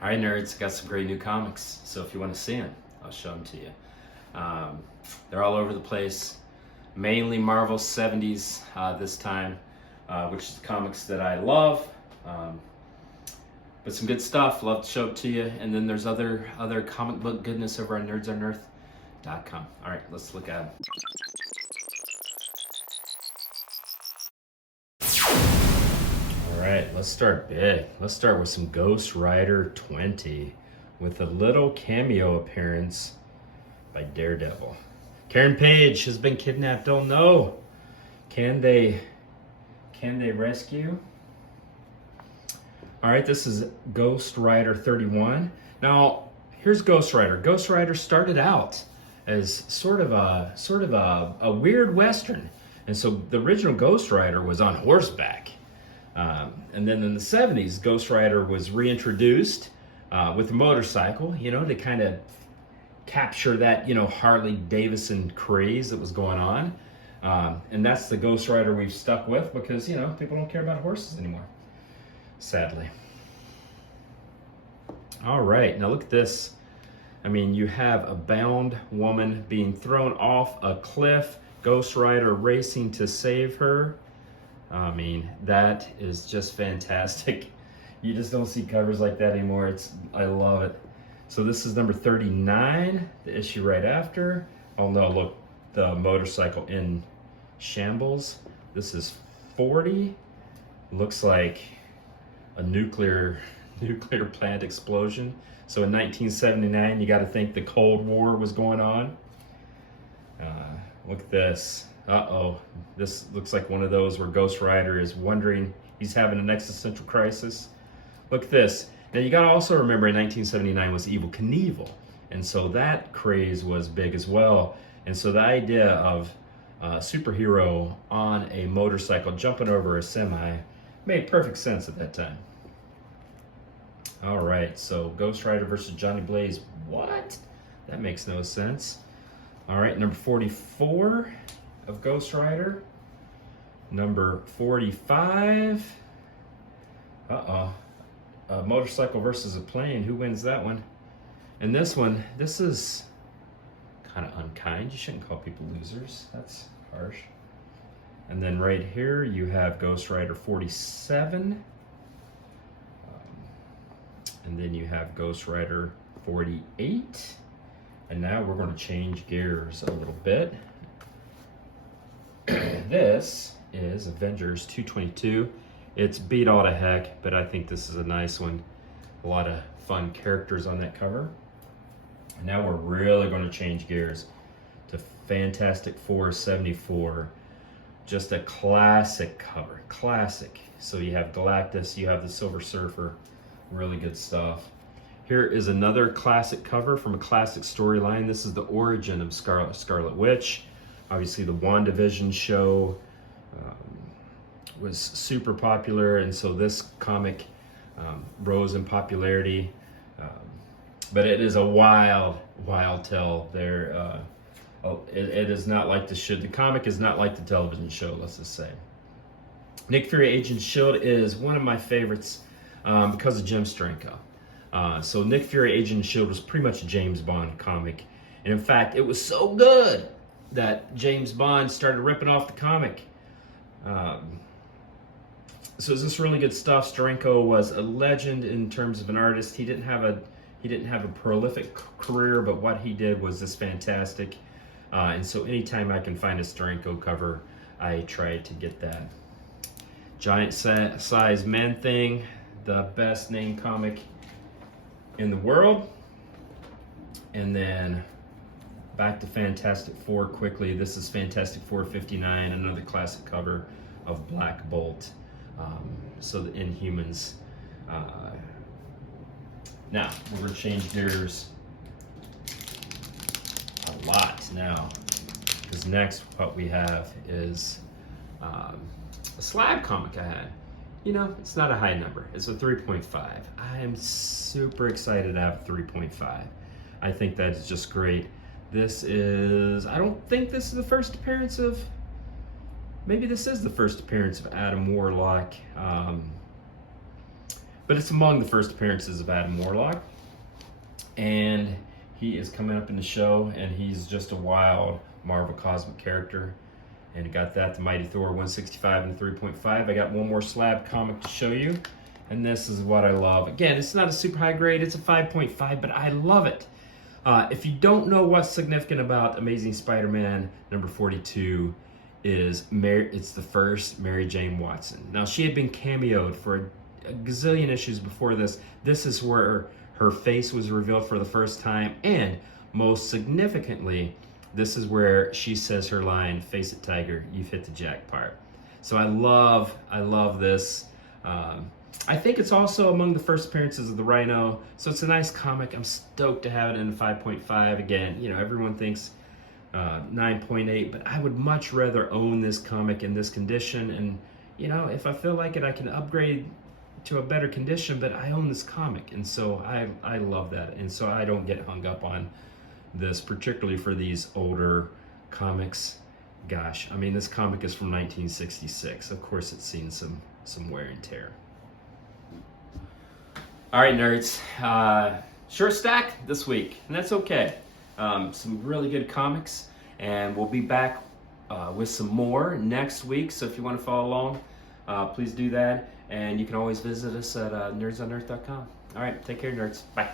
All right, nerds, got some great new comics. So if you want to see them, I'll show them to you. They're all over the place, mainly Marvel 70s this time, which is the comics that I love. But some good stuff, love to show it to you. And then there's other comic book goodness over on nerdsonearth.com. All right, let's look at them. All right, let's start big. Let's start with some Ghost Rider 20 with a little cameo appearance by Daredevil. Karen Page has been kidnapped. Oh no. Can they rescue? All right, this is Ghost Rider 31. Now, here's Ghost Rider. Ghost Rider started out as sort of a weird Western. And so the original Ghost Rider was on horseback. And then in the 70s, Ghost Rider was reintroduced with a motorcycle, to kind of capture that, Harley Davidson craze that was going on. And that's the Ghost Rider we've stuck with because, people don't care about horses anymore, sadly. All right, now look at this. I mean, you have a bound woman being thrown off a cliff, Ghost Rider racing to save her. I mean, that is just fantastic. You just don't see covers like that anymore. I love it. So this is number 39, the issue right after. Oh no, look, the motorcycle in shambles. This is 40. Looks like a nuclear plant explosion. So in 1979, you got to think the Cold War was going on. Look at this. Uh-oh, this looks like one of those where Ghost Rider is wondering, he's having an existential crisis. Look at this. Now you gotta also remember in 1979 was Evel Knievel. And so that craze was big as well. And so the idea of a superhero on a motorcycle jumping over a semi made perfect sense at that time. All right, so Ghost Rider versus Johnny Blaze. What? That makes no sense. All right, number 44. Of Ghost Rider. Number 45. Motorcycle versus a plane. Who wins that one? And this one, this is kind of unkind. You shouldn't call people losers. That's harsh. And then right here you have Ghost Rider 47. And then you have Ghost Rider 48. And now we're going to change gears a little bit. This is Avengers 222. It's beat all to heck, but I think this is a nice one. A lot of fun characters on that cover. And now we're really going to change gears to Fantastic Four 74. Just a classic cover, classic. So you have Galactus, you have the Silver Surfer, really good stuff. Here is another classic cover from a classic storyline. This is the origin of Scarlet Witch. Obviously, the WandaVision show was super popular, and so this comic rose in popularity. But it is a wild tale. It is not like the comic is not like the television show, let's just say. Nick Fury Agent S.H.I.E.L.D. is one of my favorites because of Jim Steranko. So Nick Fury Agent S.H.I.E.L.D. was pretty much a James Bond comic. And in fact, it was so good that James Bond started ripping off the comic. So it's just really good stuff. Steranko was a legend in terms of an artist. He didn't have a prolific career, but what he did was just fantastic. And so anytime I can find a Steranko cover, I try to get that. Giant Size Man-Thing, the best named comic in the world. And then back to Fantastic Four quickly. This is Fantastic Four 59, another classic cover of Black Bolt. So the Inhumans. Now, we're going to change gears a lot now. Because next what we have is a slab comic I had. It's not a high number. It's a 3.5. I am super excited to have 3.5. I think that is just great. This is, I don't think this is the first appearance of, maybe this is the first appearance of Adam Warlock. But it's among the first appearances of Adam Warlock. And he is coming up in the show, and he's just a wild Marvel cosmic character. And I got that, the Mighty Thor 165 and 3.5. I got one more slab comic to show you. And this is what I love. Again, it's not a super high grade, it's a 5.5, but I love it. If you don't know what's significant about Amazing Spider-Man number 42, it's the first Mary Jane Watson. Now, she had been cameoed for a gazillion issues before this. This is where her face was revealed for the first time, and most significantly, this is where she says her line, "Face it, Tiger, you've hit the jackpot." So I love this. I think it's also among the first appearances of the Rhino, so it's a nice comic. I'm stoked to have it in a 5.5. Again, you know, everyone thinks 9.8, but I would much rather own this comic in this condition. And, you know, if I feel like it, I can upgrade to a better condition, but I own this comic, and so I love that. And so I don't get hung up on this, particularly for these older comics. Gosh, I mean, this comic is from 1966. Of course, it's seen some wear and tear. All right, nerds. Short stack this week, and that's okay. Some really good comics, and we'll be back with some more next week. So if you want to follow along, please do that. And you can always visit us at nerdsonearth.com. All right, take care, nerds. Bye.